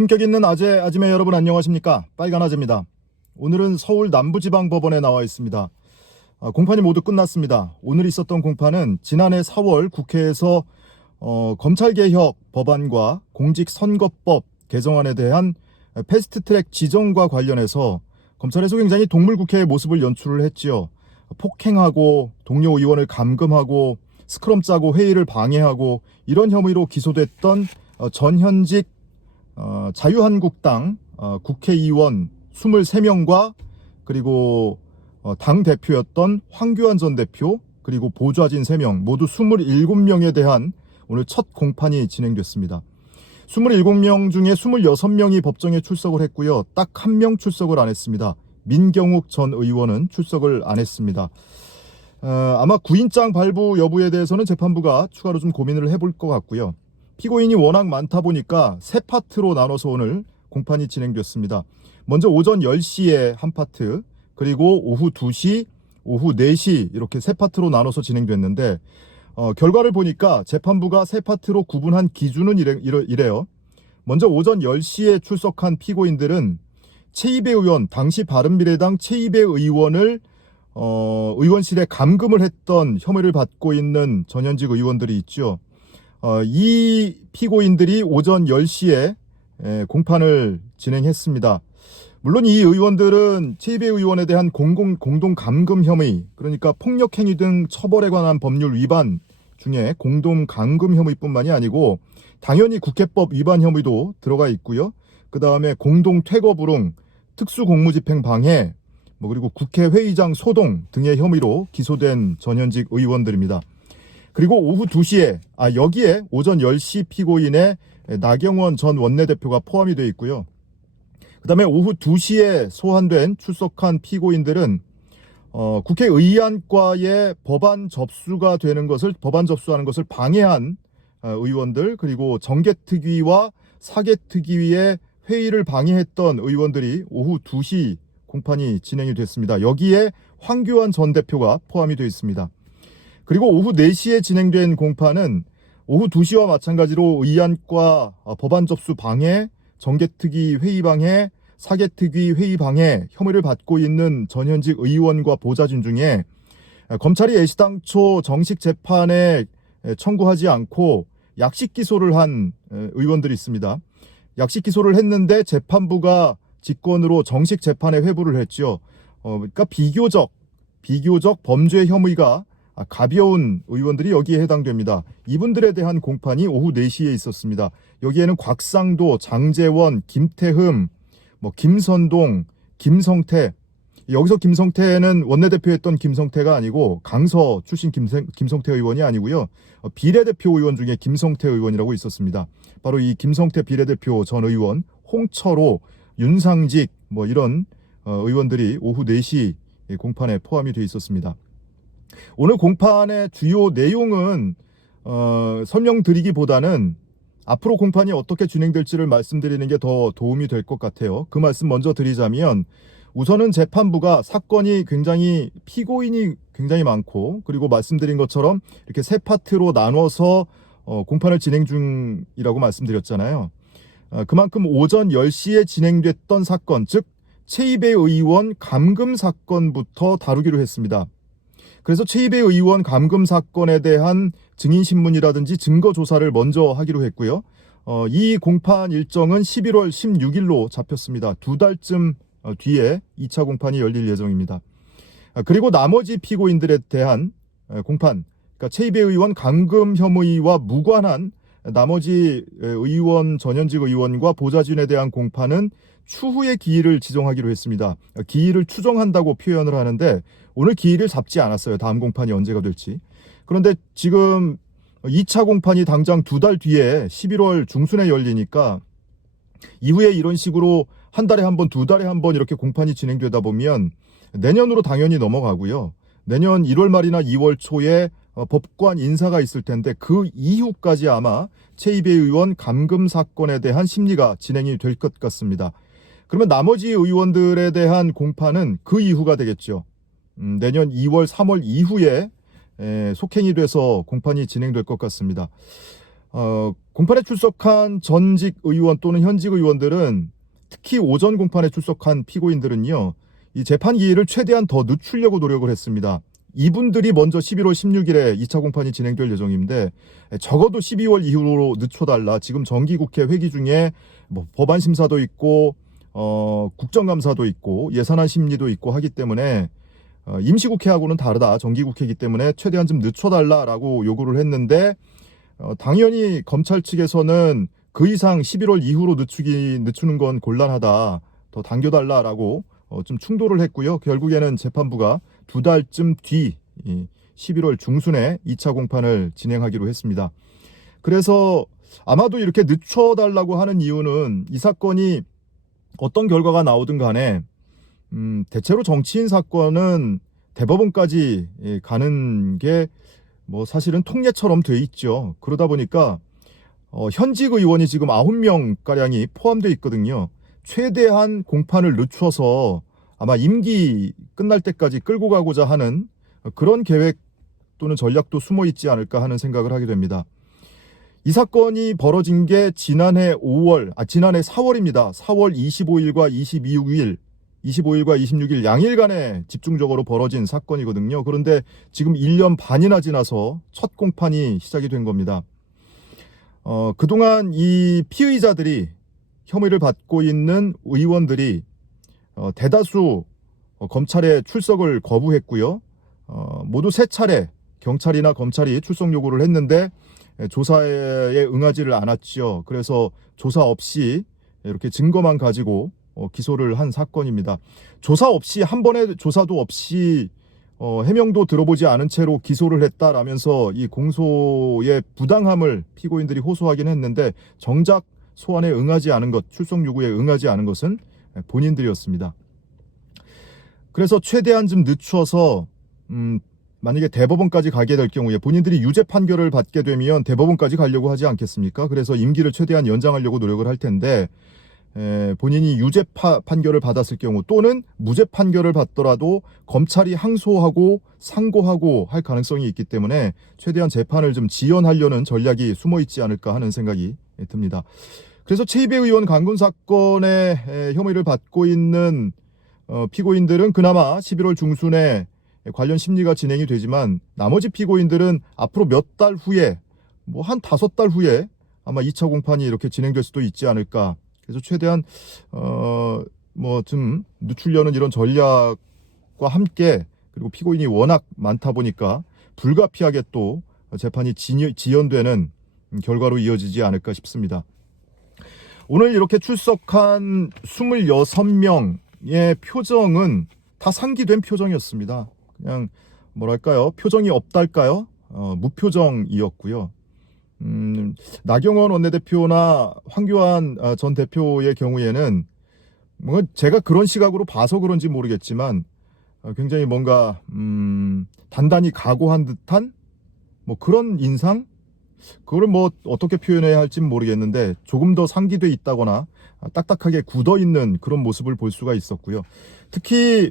품격 있는 아재매 여러분 안녕하십니까? 빨간 아재입니다. 오늘은 서울 남부지방법원에 나와 있습니다. 공판이 모두 끝났습니다. 오늘 있었던 공판은 지난해 4월 국회에서 검찰개혁 법안과 공직선거법 개정안에 대한 패스트트랙 지정과 관련해서 검찰에서 굉장히 동물국회의 모습을 연출을 했지요. 폭행하고 동료 의원을 감금하고 스크럼 짜고 회의를 방해하고 이런 혐의로 기소됐던 전현직 자유한국당 국회의원 23명과 그리고 당대표였던 황교안 전 대표 그리고 보좌진 3명 모두 27명에 대한 오늘 첫 공판이 진행됐습니다. 27명 중에 26명이 법정에 출석을 했고요. 딱 한 명 출석을 안 했습니다. 민경욱 전 의원은 출석을 안 했습니다. 아마 구인장 발부 여부에 대해서는 재판부가 추가로 좀 고민을 해볼 것 같고요. 피고인이 워낙 많다 보니까 세 파트로 나눠서 오늘 공판이 진행됐습니다. 먼저 오전 10시에 한 파트, 그리고 오후 2시, 오후 4시 이렇게 세 파트로 나눠서 진행됐는데 결과를 보니까 재판부가 세 파트로 구분한 기준은 이래요. 먼저 오전 10시에 출석한 피고인들은 최이배 의원, 당시 바른미래당 최이배 의원을 의원실에 감금을 했던 혐의를 받고 있는 전현직 의원들이 있죠. 이 피고인들이 오전 10시에 공판을 진행했습니다. 물론 이 의원들은 최이배 의원에 대한 공동 감금 혐의, 그러니까 폭력행위 등 처벌에 관한 법률 위반 중에 공동 감금 혐의뿐만이 아니고 당연히 국회법 위반 혐의도 들어가 있고요. 그 다음에 공동 퇴거불응, 특수공무집행 방해, 그리고 국회 회의장 소동 등의 혐의로 기소된 전현직 의원들입니다. 그리고 오후 2시에 여기에 오전 10시 피고인의 나경원 전 원내대표가 포함이 되어 있고요. 그 다음에 오후 2시에 소환된 출석한 피고인들은 국회의안과의 법안 접수하는 것을 방해한 의원들, 그리고 정개특위와 사개특위의 회의를 방해했던 의원들이 오후 2시 공판이 진행이 됐습니다. 여기에 황교안 전 대표가 포함이 되어 있습니다. 그리고 오후 4시에 진행된 공판은 오후 2시와 마찬가지로 의안과 법안 접수 방해, 정개특위 회의 방해, 사개특위 회의 방해 혐의를 받고 있는 전현직 의원과 보좌진 중에 검찰이 애시당초 정식 재판에 청구하지 않고 약식 기소를 한 의원들이 있습니다. 약식 기소를 했는데 재판부가 직권으로 정식 재판에 회부를 했죠. 그러니까 비교적 범죄 혐의가 가벼운 의원들이 여기에 해당됩니다. 이분들에 대한 공판이 오후 4시에 있었습니다. 여기에는 곽상도, 장제원, 김태흠, 김선동, 김성태, 여기서 김성태는 원내대표였던 김성태가 아니고 강서 출신 김성태 의원이 아니고요. 비례대표 의원 중에 김성태 의원이라고 있었습니다. 바로 이 김성태 비례대표 전 의원, 홍철호, 윤상직 이런 의원들이 오후 4시 공판에 포함이 되어 있었습니다. 오늘 공판의 주요 내용은 설명드리기보다는 앞으로 공판이 어떻게 진행될지를 말씀드리는 게 더 도움이 될 것 같아요. 그 말씀 먼저 드리자면 우선은 재판부가 사건이 피고인이 굉장히 많고, 그리고 말씀드린 것처럼 이렇게 세 파트로 나눠서 공판을 진행 중이라고 말씀드렸잖아요. 그만큼 오전 10시에 진행됐던 사건, 즉 최이배 의원 감금 사건부터 다루기로 했습니다. 그래서 최이배 의원 감금 사건에 대한 증인신문이라든지 증거조사를 먼저 하기로 했고요. 이 공판 일정은 11월 16일로 잡혔습니다. 2달쯤 뒤에 2차 공판이 열릴 예정입니다. 그리고 나머지 피고인들에 대한 공판, 그러니까 최이배 의원 감금 혐의와 무관한 나머지 의원, 전현직 의원과 보좌진에 대한 공판은 추후에 기일을 지정하기로 했습니다. 기일을 추정한다고 표현을 하는데 오늘 기일을 잡지 않았어요. 다음 공판이 언제가 될지. 그런데 지금 2차 공판이 당장 2달 뒤에 11월 중순에 열리니까 이후에 이런 식으로 한 달에 한 번, 2달에 한 번 이렇게 공판이 진행되다 보면 내년으로 당연히 넘어가고요. 내년 1월 말이나 2월 초에 법관 인사가 있을 텐데 그 이후까지 아마 최이배 의원 감금 사건에 대한 심리가 진행이 될 것 같습니다. 그러면 나머지 의원들에 대한 공판은 그 이후가 되겠죠. 내년 2월, 3월 이후에 속행이 돼서 공판이 진행될 것 같습니다. 공판에 출석한 전직 의원 또는 현직 의원들은, 특히 오전 공판에 출석한 피고인들은요, 이 재판 기일을 최대한 더 늦추려고 노력을 했습니다. 이분들이 먼저 11월 16일에 2차 공판이 진행될 예정인데, 적어도 12월 이후로 늦춰달라. 지금 정기국회 회기 중에 뭐 법안 심사도 있고 국정감사도 있고 예산안 심리도 있고 하기 때문에 임시국회하고는 다르다. 정기국회이기 때문에 최대한 좀 늦춰달라라고 요구를 했는데, 당연히 검찰 측에서는 그 이상 11월 이후로 늦추는 건 곤란하다. 더 당겨달라라고 좀 충돌을 했고요. 결국에는 재판부가 2달쯤 뒤 11월 중순에 2차 공판을 진행하기로 했습니다. 그래서 아마도 이렇게 늦춰달라고 하는 이유는, 이 사건이 어떤 결과가 나오든 간에 대체로 정치인 사건은 대법원까지 가는 게 뭐 사실은 통례처럼 돼 있죠. 그러다 보니까 현직 의원이 지금 9명가량이 포함되어 있거든요. 최대한 공판을 늦춰서 아마 임기 끝날 때까지 끌고 가고자 하는 그런 계획 또는 전략도 숨어 있지 않을까 하는 생각을 하게 됩니다. 이 사건이 벌어진 게 지난해 4월입니다. 4월 25일과 26일 양일간에 집중적으로 벌어진 사건이거든요. 그런데 지금 1년 반이나 지나서 첫 공판이 시작이 된 겁니다. 그동안 이 피의자들이, 혐의를 받고 있는 의원들이 대다수 검찰에 출석을 거부했고요. 모두 3차례 경찰이나 검찰이 출석 요구를 했는데 조사에 응하지를 않았죠. 그래서 조사 없이 이렇게 증거만 가지고 기소를 한 사건입니다. 조사 없이, 한 번의 조사도 없이 해명도 들어보지 않은 채로 기소를 했다라면서 이 공소의 부당함을 피고인들이 호소하긴 했는데, 정작 소환에 응하지 않은 것, 출석 요구에 응하지 않은 것은 본인들이었습니다. 그래서 최대한 좀 늦춰서 만약에 대법원까지 가게 될 경우에 본인들이 유죄 판결을 받게 되면 대법원까지 가려고 하지 않겠습니까? 그래서 임기를 최대한 연장하려고 노력을 할 텐데, 본인이 유죄 판결을 받았을 경우 또는 무죄 판결을 받더라도 검찰이 항소하고 상고하고 할 가능성이 있기 때문에 최대한 재판을 좀 지연하려는 전략이 숨어 있지 않을까 하는 생각이 듭니다. 그래서 최이배 의원 강군 사건의 혐의를 받고 있는 피고인들은 그나마 11월 중순에 관련 심리가 진행이 되지만, 나머지 피고인들은 앞으로 몇 달 후에, 뭐 한 5달 후에 아마 2차 공판이 이렇게 진행될 수도 있지 않을까. 그래서 최대한 뭐 좀 늦추려는 이런 전략과 함께, 그리고 피고인이 워낙 많다 보니까 불가피하게 또 재판이 지연되는 결과로 이어지지 않을까 싶습니다. 오늘 이렇게 출석한 26명의 표정은 다 상기된 표정이었습니다. 그냥 뭐랄까요, 표정이 없달까요? 무표정이었고요. 나경원 원내대표나 황교안 전 대표의 경우에는 뭔가 제가 그런 시각으로 봐서 그런지 모르겠지만 굉장히 뭔가 단단히 각오한 듯한 뭐 그런 인상? 그걸 뭐 어떻게 표현해야 할지 모르겠는데, 조금 더 상기돼 있다거나 딱딱하게 굳어 있는 그런 모습을 볼 수가 있었고요. 특히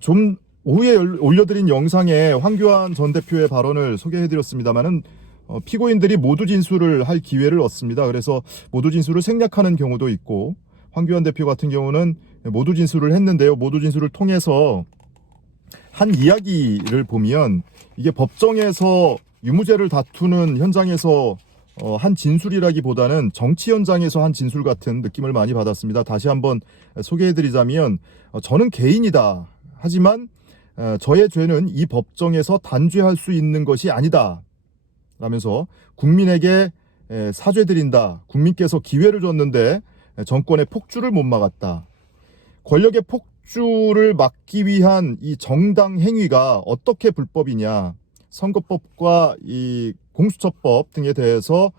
좀 오후에 올려드린 영상에 황교안 전 대표의 발언을 소개해드렸습니다만은, 피고인들이 모두 진술을 할 기회를 얻습니다. 그래서 모두 진술을 생략하는 경우도 있고, 황교안 대표 같은 경우는 모두 진술을 했는데요. 모두 진술을 통해서 한 이야기를 보면, 이게 법정에서 유무죄를 다투는 현장에서 한 진술이라기보다는 정치 현장에서 한 진술 같은 느낌을 많이 받았습니다. 다시 한번 소개해드리자면, 저는 개인이다. 하지만 저의 죄는 이 법정에서 단죄할 수 있는 것이 아니다. 라면서 국민에게 사죄드린다. 국민께서 기회를 줬는데 정권의 폭주를 못 막았다. 권력의 폭주를 막기 위한 이 정당 행위가 어떻게 불법이냐. 선거법과 이 공수처법 등에 대해서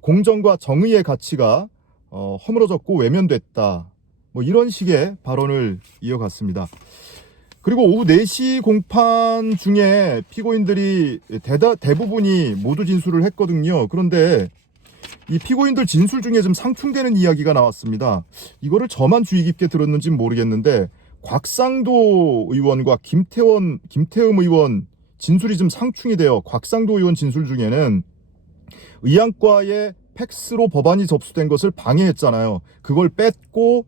공정과 정의의 가치가 허물어졌고 외면됐다. 뭐 이런 식의 발언을 이어갔습니다. 그리고 오후 4시 공판 중에 피고인들이 대부분이 모두 진술을 했거든요. 그런데 이 피고인들 진술 중에 좀 상충되는 이야기가 나왔습니다. 이거를 저만 주의 깊게 들었는지는 모르겠는데, 곽상도 의원과 김태흠 의원 진술이 좀 상충이 돼요. 곽상도 의원 진술 중에는 의안과에 팩스로 법안이 접수된 것을 방해했잖아요. 그걸 뺐고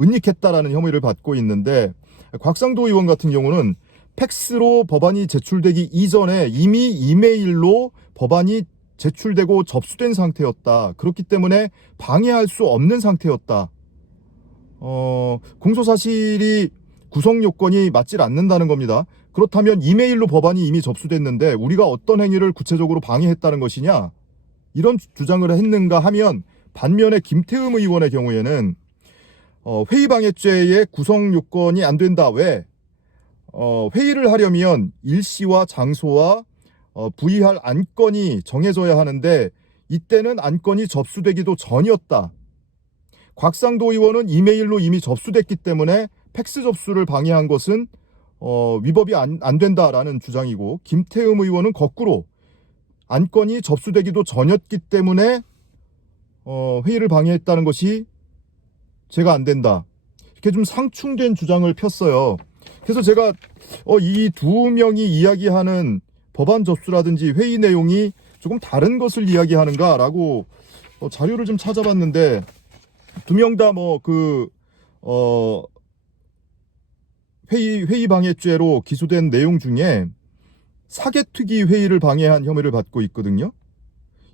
은닉했다라는 혐의를 받고 있는데, 곽상도 의원 같은 경우는 팩스로 법안이 제출되기 이전에 이미 이메일로 법안이 제출되고 접수된 상태였다. 그렇기 때문에 방해할 수 없는 상태였다. 공소사실이 구성 요건이 맞질 않는다는 겁니다. 그렇다면 이메일로 법안이 이미 접수됐는데 우리가 어떤 행위를 구체적으로 방해했다는 것이냐? 이런 주장을 했는가 하면, 반면에 김태흠 의원의 경우에는 회의방해죄의 구성 요건이 안 된다. 왜? 회의를 하려면 일시와 장소와 부의할 안건이 정해져야 하는데 이때는 안건이 접수되기도 전이었다. 곽상도 의원은 이메일로 이미 접수됐기 때문에 팩스 접수를 방해한 것은 위법이 안 된다라는 주장이고, 김태흠 의원은 거꾸로 안건이 접수되기도 전이었기 때문에 회의를 방해했다는 것이 제가 안 된다. 이렇게 좀 상충된 주장을 폈어요. 그래서 제가 이 두 명이 이야기하는 법안 접수라든지 회의 내용이 조금 다른 것을 이야기하는가라고 자료를 좀 찾아봤는데, 두 명 다 회의 방해죄로 기소된 내용 중에 사개특위 회의를 방해한 혐의를 받고 있거든요.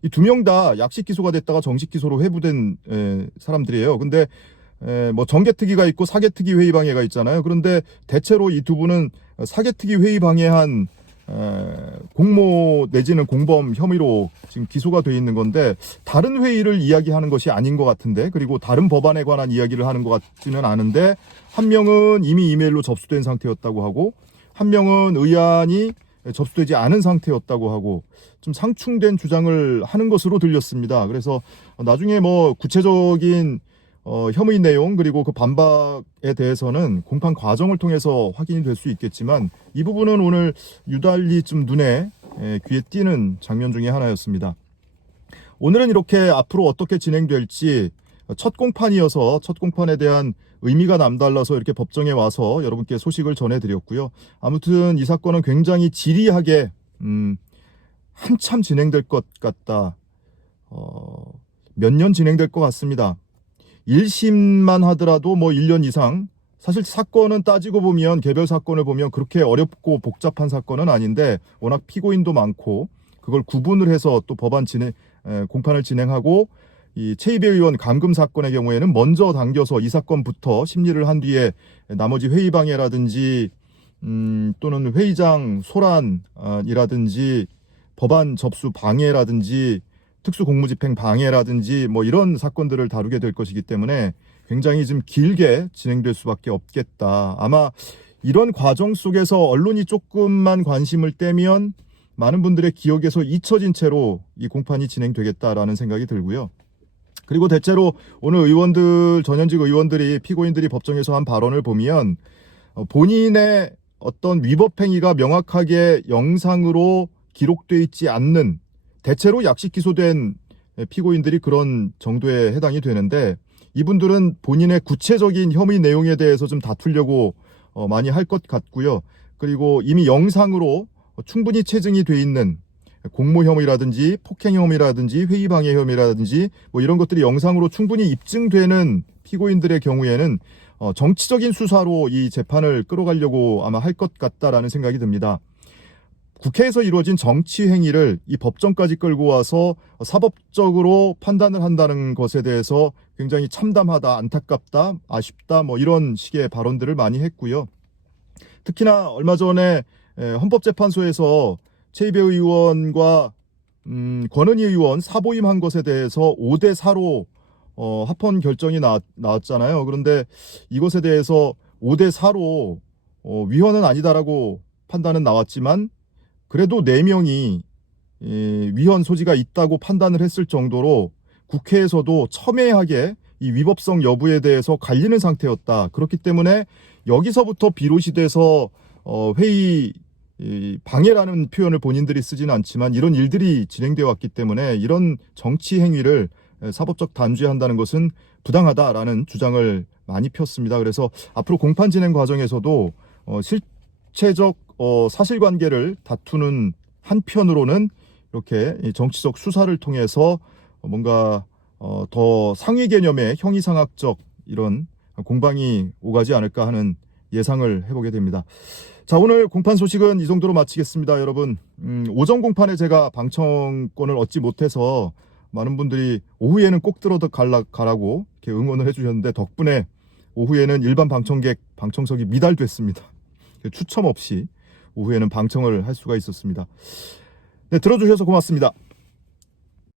이 두 명 다 약식 기소가 됐다가 정식 기소로 회부된 사람들이에요. 근데 정개특위가 있고 사개특위 회의 방해가 있잖아요. 그런데 대체로 이 두 분은 사개특위 회의 방해한 공모 내지는 공범 혐의로 지금 기소가 돼 있는 건데, 다른 회의를 이야기하는 것이 아닌 것 같은데, 그리고 다른 법안에 관한 이야기를 하는 것 같지는 않은데, 한 명은 이미 이메일로 접수된 상태였다고 하고, 한 명은 의안이 접수되지 않은 상태였다고 하고, 좀 상충된 주장을 하는 것으로 들렸습니다. 그래서 나중에 구체적인 혐의 내용 그리고 그 반박에 대해서는 공판 과정을 통해서 확인이 될 수 있겠지만, 이 부분은 오늘 유달리 좀 눈에 귀에 띄는 장면 중에 하나였습니다. 오늘은 이렇게 앞으로 어떻게 진행될지, 첫 공판이어서 첫 공판에 대한 의미가 남달라서 이렇게 법정에 와서 여러분께 소식을 전해드렸고요. 아무튼 이 사건은 굉장히 지리하게 한참 진행될 것 같다. 몇 년 진행될 것 같습니다. 1심만 하더라도 1년 이상, 사실 사건은 따지고 보면, 개별 사건을 보면 그렇게 어렵고 복잡한 사건은 아닌데, 워낙 피고인도 많고 그걸 구분을 해서 또 공판을 진행하고, 이 최이배 의원 감금 사건의 경우에는 먼저 당겨서 이 사건부터 심리를 한 뒤에 나머지 회의 방해라든지 또는 회의장 소란이라든지 법안 접수 방해라든지 특수공무집행 방해라든지 이런 사건들을 다루게 될 것이기 때문에 굉장히 좀 길게 진행될 수밖에 없겠다. 아마 이런 과정 속에서 언론이 조금만 관심을 떼면 많은 분들의 기억에서 잊혀진 채로 이 공판이 진행되겠다라는 생각이 들고요. 그리고 대체로 오늘 전현직 의원들이, 피고인들이 법정에서 한 발언을 보면 본인의 어떤 위법 행위가 명확하게 영상으로 기록되어 있지 않는, 대체로 약식 기소된 피고인들이 그런 정도에 해당이 되는데, 이분들은 본인의 구체적인 혐의 내용에 대해서 좀 다투려고 많이 할 것 같고요. 그리고 이미 영상으로 충분히 체증이 돼 있는 공모 혐의라든지 폭행 혐의라든지 회의 방해 혐의라든지 이런 것들이 영상으로 충분히 입증되는 피고인들의 경우에는 정치적인 수사로 이 재판을 끌어가려고 아마 할 것 같다라는 생각이 듭니다. 국회에서 이루어진 정치 행위를 이 법정까지 끌고 와서 사법적으로 판단을 한다는 것에 대해서 굉장히 참담하다, 안타깝다, 아쉽다 이런 식의 발언들을 많이 했고요. 특히나 얼마 전에 헌법재판소에서 최이배 의원과 권은희 의원 사보임한 것에 대해서 5대4로 합헌 결정이 나왔잖아요. 그런데 이것에 대해서 5대4로 위헌은 아니다라고 판단은 나왔지만, 그래도 4명이 위헌 소지가 있다고 판단을 했을 정도로 국회에서도 첨예하게 이 위법성 여부에 대해서 갈리는 상태였다. 그렇기 때문에 여기서부터 비롯이 돼서 회의 방해라는 표현을 본인들이 쓰지는 않지만 이런 일들이 진행되어 왔기 때문에 이런 정치 행위를 사법적 단죄한다는 것은 부당하다라는 주장을 많이 폈습니다. 그래서 앞으로 공판 진행 과정에서도 실체적 사실관계를 다투는 한편으로는 이렇게 이 정치적 수사를 통해서 뭔가 더 상위 개념의 형이상학적 이런 공방이 오가지 않을까 하는 예상을 해보게 됩니다. 자, 오늘 공판 소식은 이 정도로 마치겠습니다. 여러분, 오전 공판에 제가 방청권을 얻지 못해서 많은 분들이 오후에는 꼭 들어도 가라고 이렇게 응원을 해주셨는데, 덕분에 오후에는 일반 방청객 방청석이 미달됐습니다. 추첨 없이 오후에는 방청을 할 수가 있었습니다. 네, 들어주셔서 고맙습니다.